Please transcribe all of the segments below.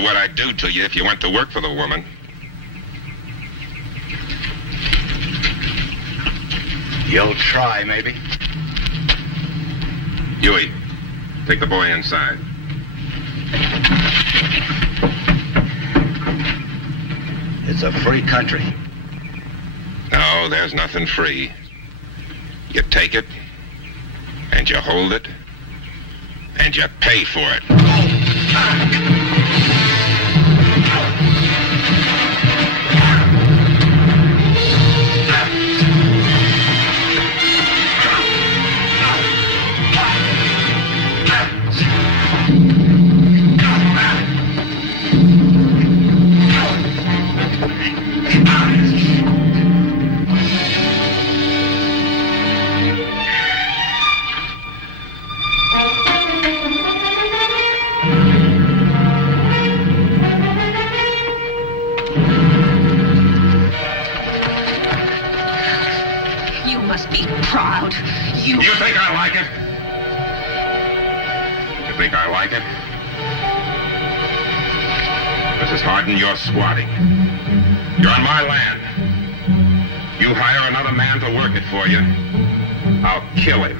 What I'd do to you if you went to work for the woman. You'll try, maybe. Huey, take the boy inside. It's a free country. No, there's nothing free. You take it, and you hold it, and you pay for it. You think I like it? You think I like it? Mrs. Hardin, you're squatting. You're on my land. You hire another man to work it for you, I'll kill him.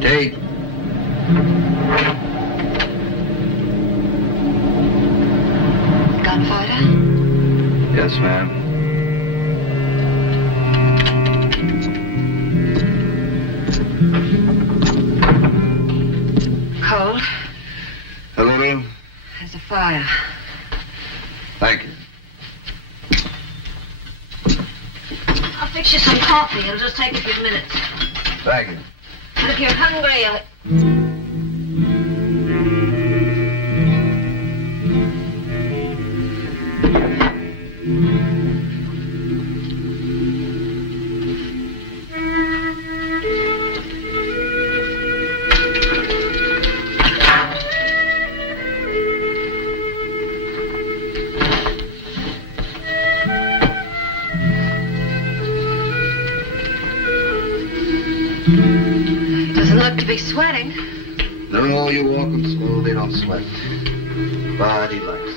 Tate. Gunfighter? Yes, ma'am. Cold? A little. There's a fire. Thank you. I'll fix you some coffee. It'll just take a few minutes. Thank you. And if you're hungry, doesn't look to be sweating. No, you walk them slow, they don't sweat. But he likes it.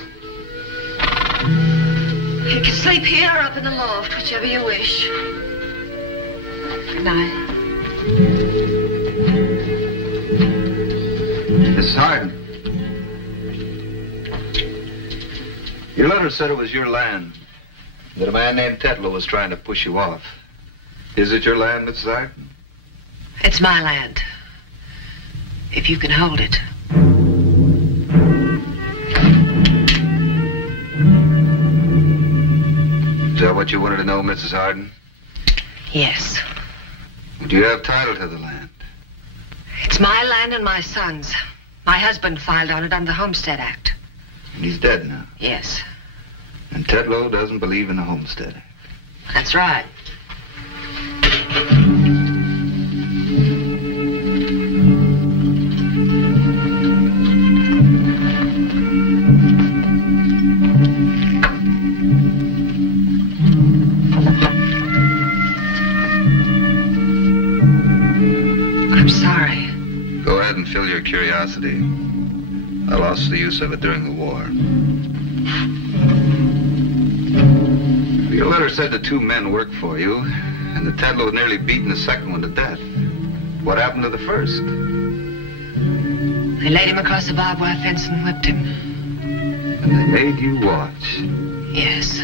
You can sleep here or up in the loft, whichever you wish. Good night. Miss Hardin. Your letter said it was your land, that a man named Tetlow was trying to push you off. Is it your land, Mrs. Hardin? It's my land. If you can hold it. Is that what you wanted to know, Mrs. Hardin? Yes. Do you have title to the land? It's my land and my son's. My husband filed on it under the Homestead Act. And he's dead now. Yes. And Tetlow doesn't believe in the Homestead Act. That's right. I'm sorry. Go ahead and fill your curiosity. I lost the use of it during the war. Your letter said the two men worked for you, and that Tetlow had nearly beaten the second one to death. What happened to the first? They laid him across the barbed wire fence and whipped him. And they made you watch. Yes.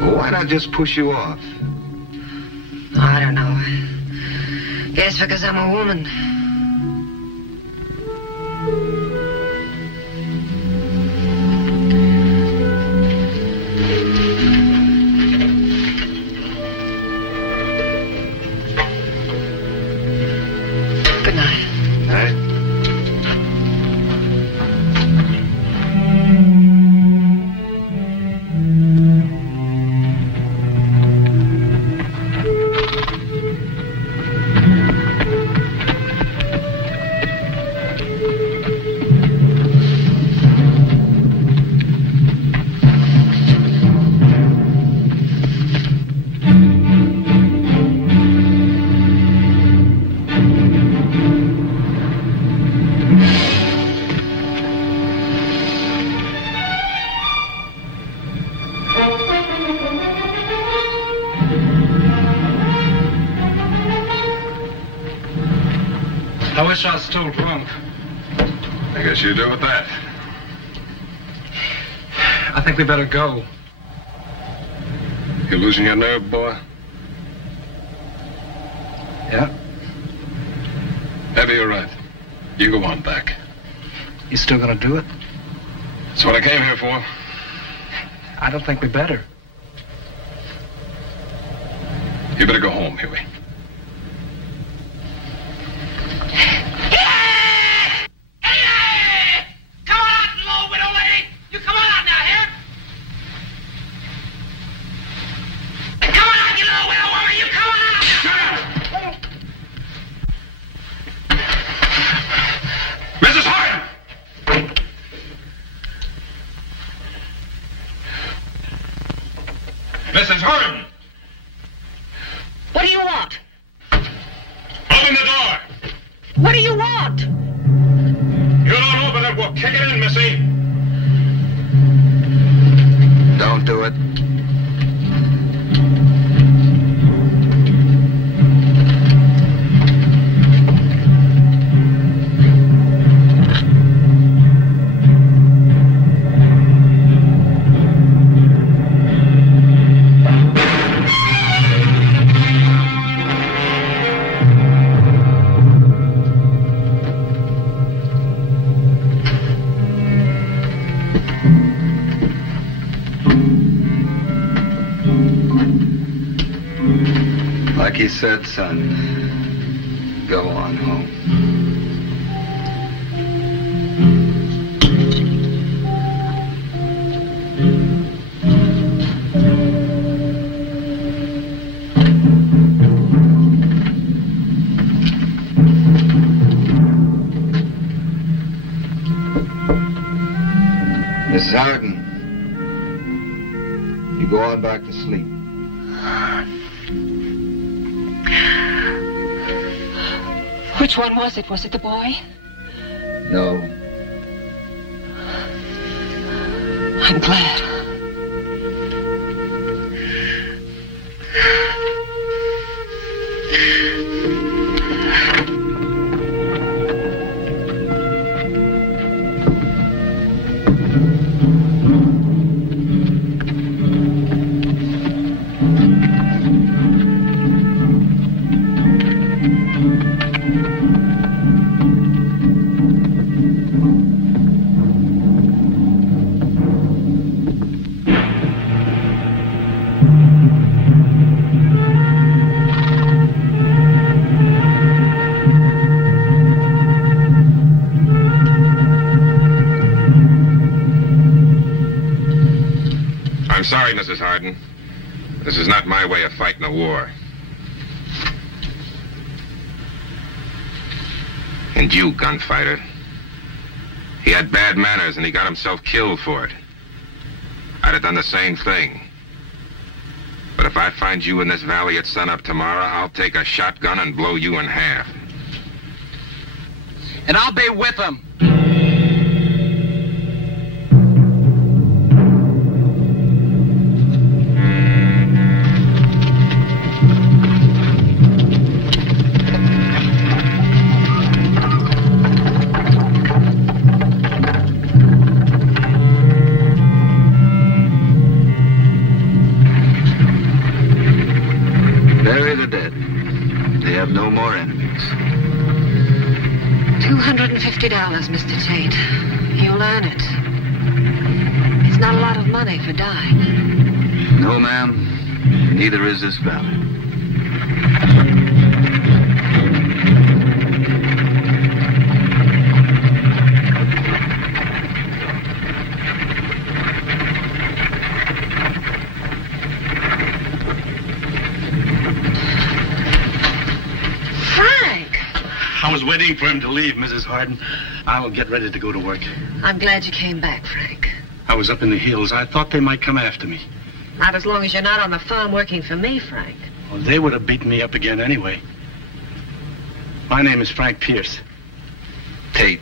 Well, why not just push you off? I don't know. Yes, because I'm a woman. Good night. Night. I wish I was still drunk. I guess you do with that. I think we better go. You losing your nerve, boy? Yeah? Maybe you're right. You go on back. You still gonna do it? That's what I came here for. I don't think we better. You better go home, Huey. Mrs. Hardin! What do you want? Open the door! What do you want? You don't open it, we'll kick it in, Missy. Don't do it. Like he said, son, go on home. Mrs. Hardin, you go on back to sleep. Which one was it? Was it the boy? No. I'm glad. sorry, Mrs. Hardin. This is not my way of fighting a war. And you, gunfighter. He had bad manners and he got himself killed for it. I'd have done the same thing. But if I find you in this valley at sunup tomorrow, I'll take a shotgun and blow you in half. And I'll be with him. Bury the dead. They have no more enemies. $250, Mr. Tate. You'll earn it. It's not a lot of money for dying. No, ma'am. Neither is this valley. I was waiting for him to leave, Mrs. Hardin. I'll get ready to go to work. I'm glad you came back, Frank. I was up in the hills. I thought they might come after me. Not as long as you're not on the farm working for me, Frank. Well, they would have beaten me up again anyway. My name is Frank Pierce. Tate.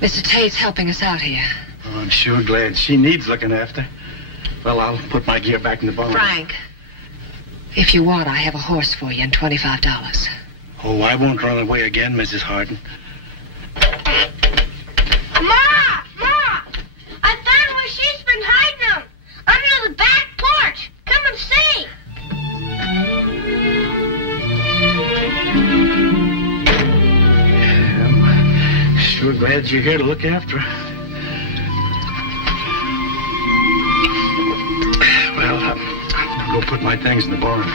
Mr. Tate's helping us out here. Oh, I'm sure glad. She needs looking after. Well, I'll put my gear back in the barn. Frank, if you want, I have a horse for you and $25. Oh, I won't run away again, Mrs. Hardin. Ma! I found where she's been hiding them. Under the back porch. Come and see. I'm sure glad you're here to look after her. Well, I'll go put my things in the barn.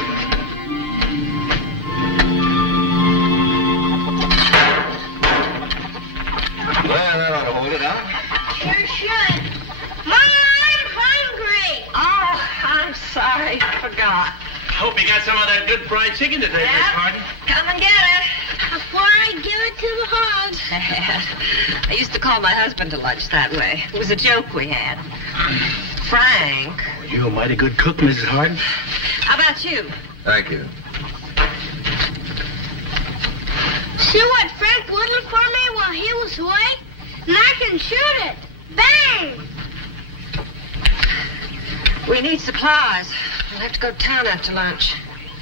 Well, that ought to hold it, huh? Sure should. Ma, I'm hungry. Oh, I'm sorry. I forgot. Hope you got some of that good fried chicken today, Yeah. Miss Hardin. Come and get it. Before I give it to the hogs. I used to call my husband to lunch that way. It was a joke we had. Frank. You're a mighty good cook, Mrs. Hardin. How about you? Thank you. See what Frank whittled for me while he was away? And I can shoot it. Bang! We need supplies. We'll have to go to town after lunch.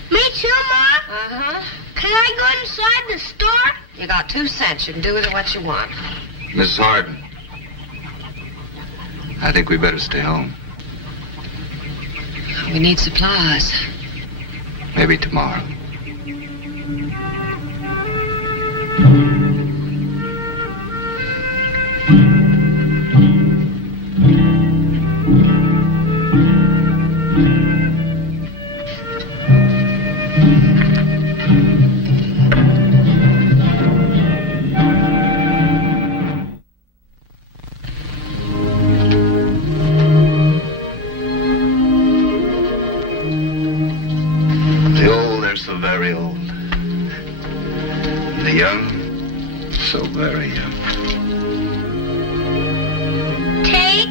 Me too, Ma? Uh-huh. Can I go inside the store? You got 2 cents. You can do with it what you want. Mrs. Hardin. I think we better stay home. We need supplies. Maybe tomorrow. The old, they're so very old. The young, so very young. Tate?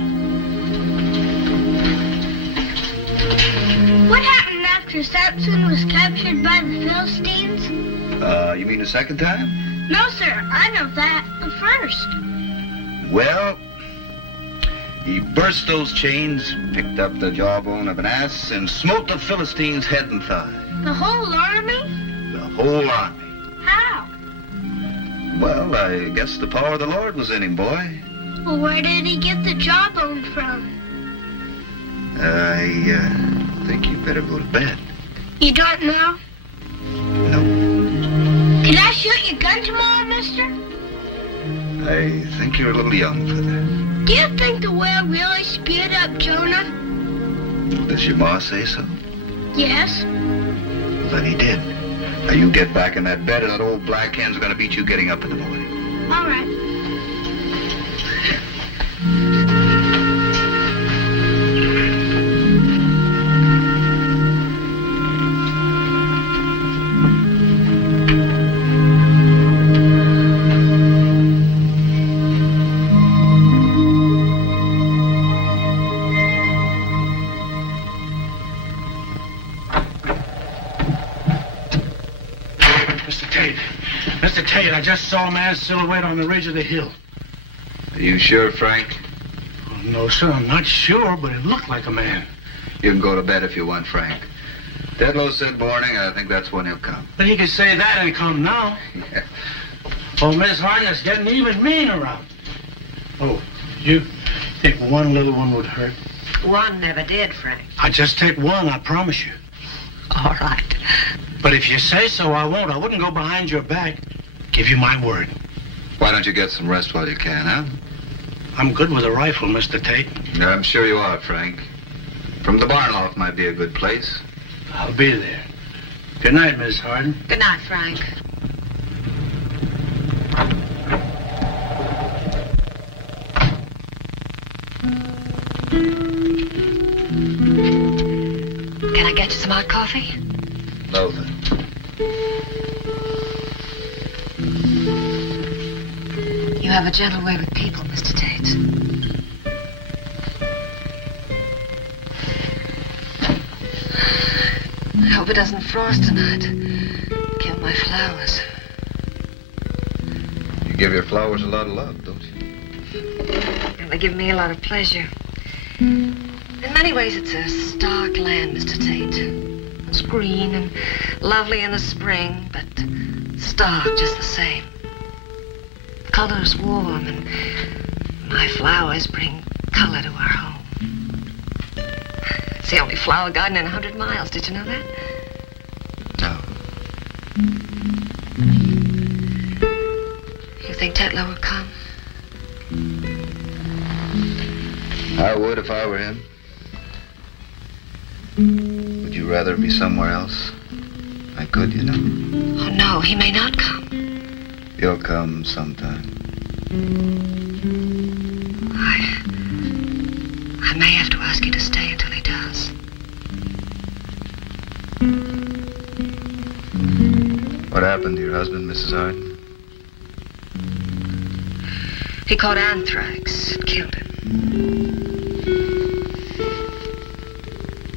What happened after Samson was captured by the Philistines? You mean the second time? No, sir. I know that. The first. Well, he burst those chains, picked up the jawbone of an ass, and smote the Philistine's head and thigh. The whole army? The whole army. How? Well, I guess the power of the Lord was in him, boy. Well, where did he get the jawbone from? I think you better go to bed. You don't know? No, Can I shoot your gun tomorrow, mister? I think you're a little young for that. Do you think the whale really spewed up Jonah? Does your ma say so? Yes. Well, then he did. Now, you get back in that bed, and that old black hen's gonna beat you getting up in the morning. All right. just saw a man's silhouette on the ridge of the hill. Are you sure, Frank? Oh, no, sir, I'm not sure, but it looked like a man. You can go to bed if you want, Frank. Tedlow said morning. I think that's when he'll come. But he could say that and come now. Yeah. Oh, Miss Hardin is getting even mean around. Oh, you think one little one would hurt? One never did, Frank. I just take one, I promise you. All right. But if you say so, I won't. I wouldn't go behind your back. Give you my word. Why don't you get some rest while you can, huh? I'm good with a rifle, Mr. Tate. Yeah, I'm sure you are, Frank. From the barn loft might be a good place. I'll be there. Good night, Miss Hardin. Good night, Frank. Can I get you some hot coffee? No, then. You have a gentle way with people, Mr. Tate. I hope it doesn't frost tonight. Kill my flowers. You give your flowers a lot of love, don't you? And they give me a lot of pleasure. In many ways, it's a stark land, Mr. Tate. It's green and lovely in the spring, but stark just the same. The color's warm, and my flowers bring color to our home. It's the only flower garden in 100 miles. Did you know that? No. You think Tetlow will come? I would if I were him. Would you rather be somewhere else? I could, you know. Oh, no, he may not come. He'll come sometime. I may have to ask you to stay until he does. What happened to your husband, Mrs. Hardin? He caught anthrax and killed him.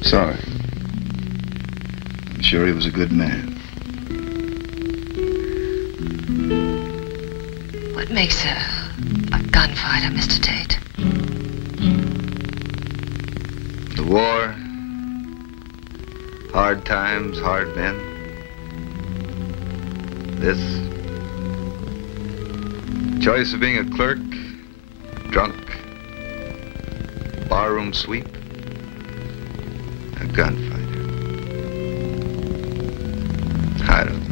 Sorry. I'm sure he was a good man. What makes a gunfighter, Mr. Tate? The war, hard times, hard men. This choice of being a clerk, drunk, barroom sweep, a gunfighter. I don't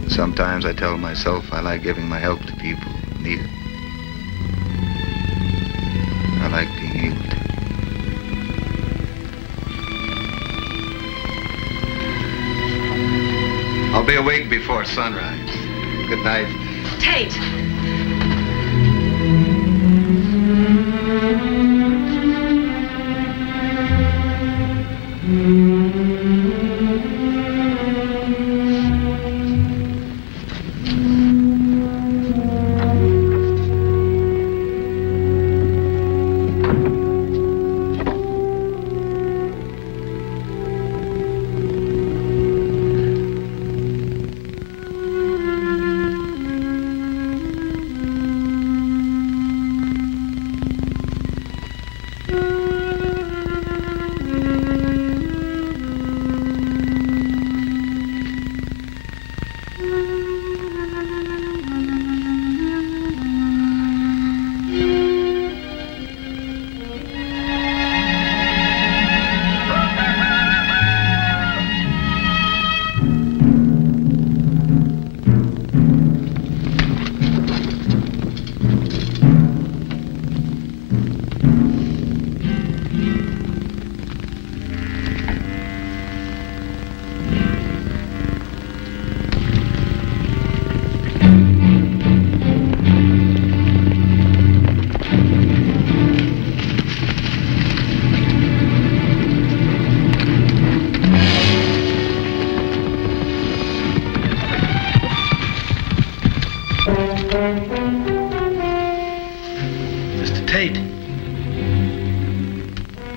know. Sometimes I tell myself I like giving my help to people who need it. I like being able to. I'll be awake before sunrise. Good night. Tate! Mr. Tate,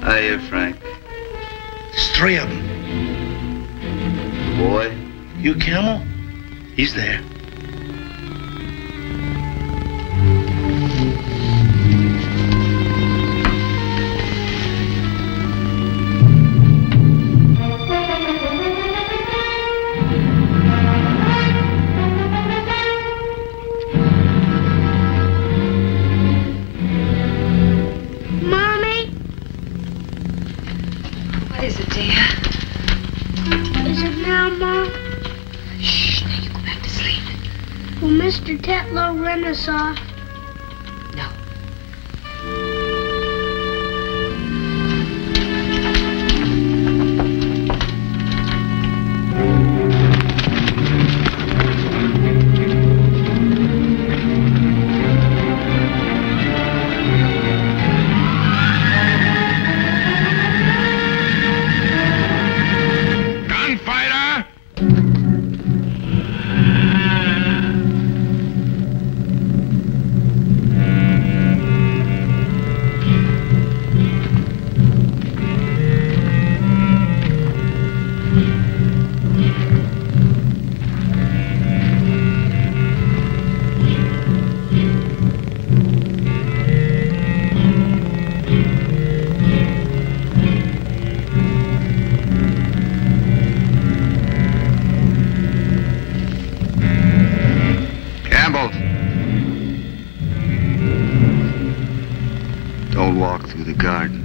Hiya, Frank. there's 3 of them. Boy, You Camel? He's there. Mommy, What is it, dear? is it now, Mom? Shh, now you go back to sleep. Will Mr. Tetlow run us off? No. Gunfighter! Campbell. Don't walk through the garden.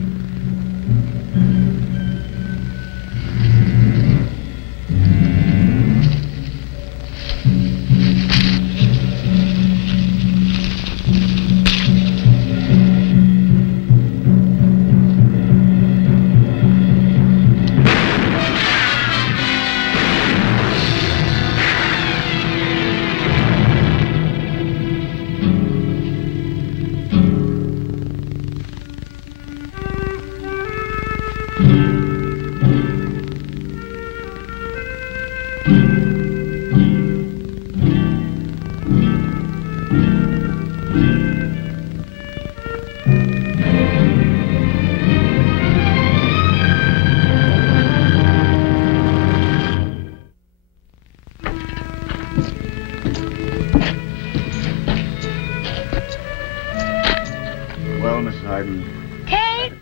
Well, Miss Hardin. Tate,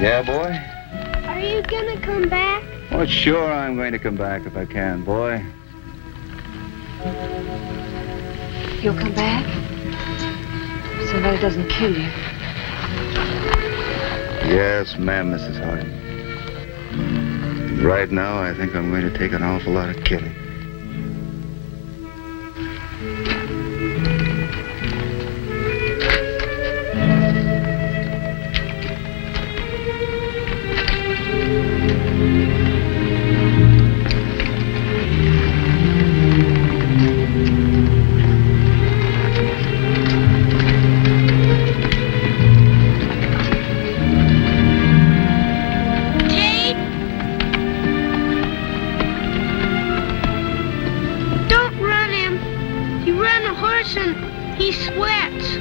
Yeah, boy? are you gonna come back? Well, sure, I'm going to come back if I can, boy. You'll come back? Somebody doesn't kill you. Yes, ma'am, Mrs. Hardin. Right now, I think I'm going to take an awful lot of killing. Tate? Don't run him. You run a horse and he sweats.